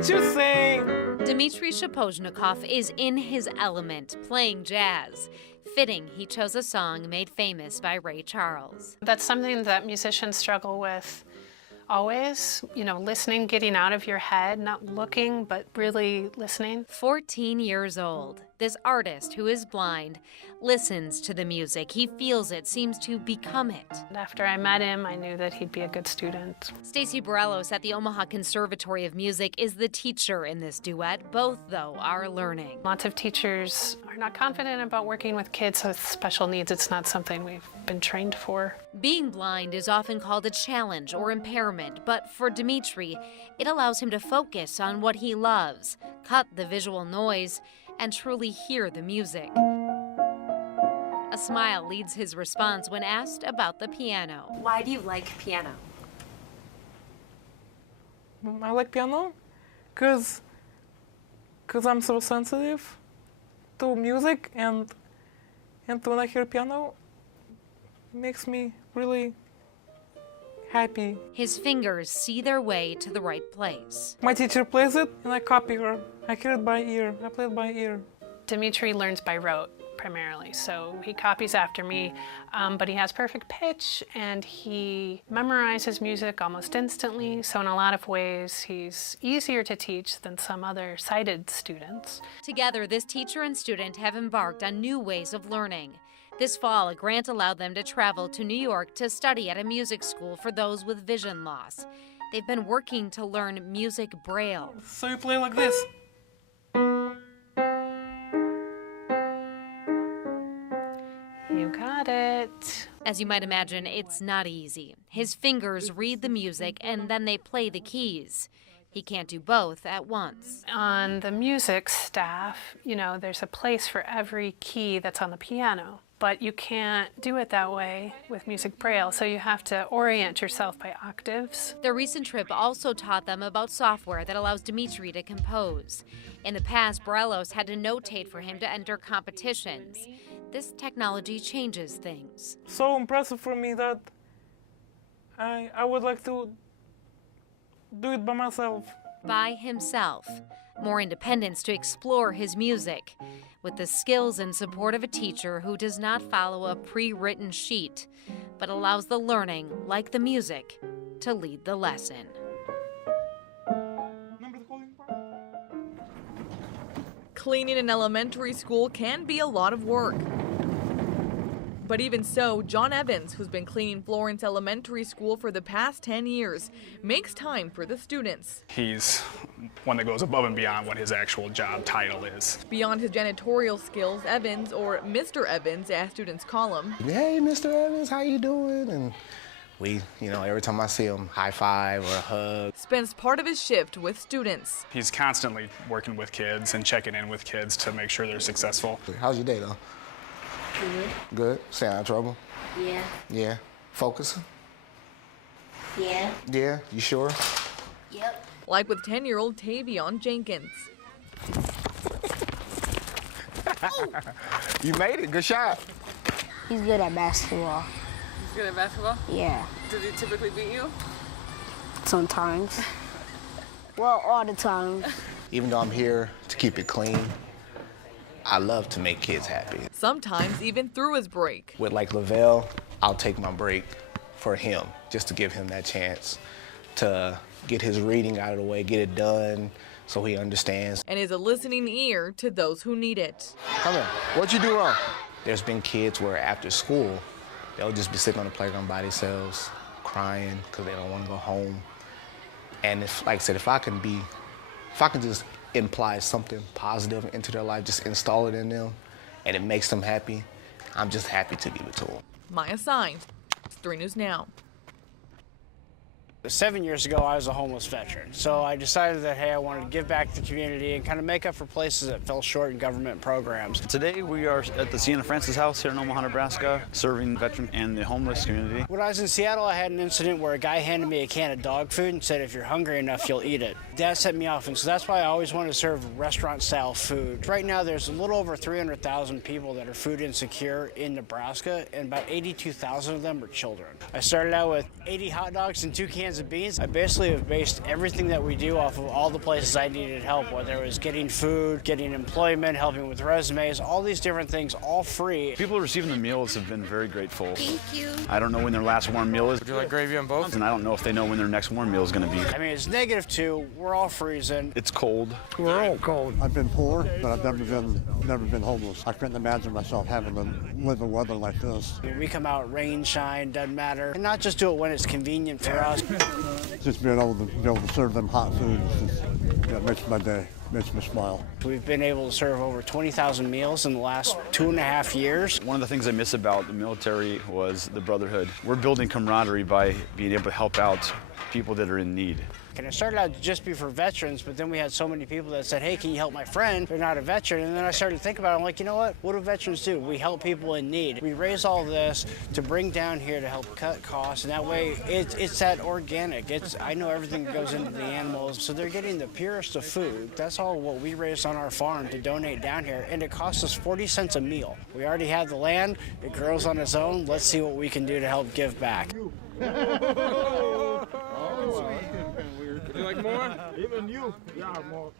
Can't you sing? Dmitriy Shaposhnikov is in his element, playing jazz. Fitting he chose a song made famous by Ray Charles. That's something that musicians struggle with always, listening, getting out of your head, not looking, but really listening. 14 years old, this artist who is blind listens to the music. He feels it, seems to become it. After I met him, I knew that he'd be a good student. Stacey Barelos at the Omaha Conservatory of Music is the teacher in this duet. Both, though, are learning. Lots of teachers are not confident about working with kids with special needs. It's not something we've been trained for. Being blind is often called a challenge or impairment, but for Dmitry, it allows him to focus on what he loves, cut the visual noise, and truly hear the music. A smile leads his response when asked about the piano. Why do you like piano? I like piano because I'm so sensitive to music, and when I hear piano, it makes me really happy. His fingers see their way to the right place. My teacher plays it, and I copy her. I hear it by ear. I play it by ear. Dmitry learns by rote, primarily, so he copies after me, but he has perfect pitch, and he memorizes music almost instantly, so in a lot of ways, he's easier to teach than some other sighted students. Together, this teacher and student have embarked on new ways of learning. This fall, a grant allowed them to travel to New York to study at a music school for those with vision loss. They've been working to learn music Braille. So you play like this. You got it. As you might imagine, it's not easy. His fingers read the music and then they play the keys. He can't do both at once. On the music staff, there's a place for every key that's on the piano, but you can't do it that way with music Braille, so you have to orient yourself by octaves. Their recent trip also taught them about software that allows Dmitry to compose. In the past, Barelos had to notate for him to enter competitions. This technology changes things. So impressive for me that I would like to do it by myself. By himself. More independence to explore his music, with the skills and support of a teacher who does not follow a pre-written sheet, but allows the learning, like the music, to lead the lesson. Cleaning an elementary school can be a lot of work. But even so, John Evans, who's been cleaning Florence Elementary School for the past 10 years, makes time for the students. He's one that goes above and beyond what his actual job title is. Beyond his janitorial skills, Evans, or Mr. Evans as students call him. Hey, Mr. Evans, how you doing? And we, every time I see him, high five or a hug. Spends part of his shift with students. He's constantly working with kids and checking in with kids to make sure they're successful. How's your day, though? Good. Good? Stay out of trouble? Yeah. Yeah. Focus? Yeah. Yeah? You sure? Yep. Like with 10-year-old Tavion Jenkins. You made it. Good shot. He's good at basketball. He's good at basketball? Yeah. Does he typically beat you? Sometimes. Well, all the time. Even though I'm here to keep it clean, I love to make kids happy. Sometimes even through his break. With like Lavelle, I'll take my break for him, just to give him that chance to get his reading out of the way, get it done so he understands. And is a listening ear to those who need it. Come here. What'd you do wrong? There's been kids where after school, they'll just be sitting on the playground by themselves, crying because they don't want to go home. And if, like I said, if I can just imply something positive into their life, just install it in them, and it makes them happy, I'm just happy to give it to them. Maya Saenz, 3 News Now. 7 years ago, I was a homeless veteran, so I decided that, hey, I wanted to give back to the community and kind of make up for places that fell short in government programs. Today, we are at the Sienna Francis House here in Omaha, Nebraska, serving veterans and the homeless community. When I was in Seattle, I had an incident where a guy handed me a can of dog food and said, if you're hungry enough, you'll eat it. That set me off, and so that's why I always wanted to serve restaurant-style food. Right now, there's a little over 300,000 people that are food insecure in Nebraska, and about 82,000 of them are children. I started out with 80 hot dogs and 2 cans cans of beans. I basically have based everything that we do off of all the places I needed help, whether it was getting food, getting employment, helping with resumes, all these different things, all free. People receiving the meals have been very grateful. Thank you. I don't know when their last warm meal is. Would you like gravy on both? And I don't know if they know when their next warm meal is going to be. I mean, it's -2. We're all freezing. It's cold. We're all cold. I've been poor, but I've never been homeless. I couldn't imagine myself having to live in weather like this. We come out rain, shine, doesn't matter. And not just do it when it's convenient for us. Just being able to serve them hot food makes my day, makes me smile. We've been able to serve over 20,000 meals in the last 2.5 years. One of the things I miss about the military was the brotherhood. We're building camaraderie by being able to help out people that are in need. And it started out to just be for veterans, but then we had so many people that said, hey, can you help my friend? They're not a veteran. And then I started to think about it. I'm like, you know what do veterans do? We help people in need. We raise all this to bring down here to help cut costs, and that way it's that organic. I know everything that goes into the animals, so they're getting the purest of food. That's all what we raise on our farm to donate down here, and it costs us 40 cents a meal. We already have the land. It grows on its own. Let's see what we can do to help give back. Would you like more? Even you. Yeah, more.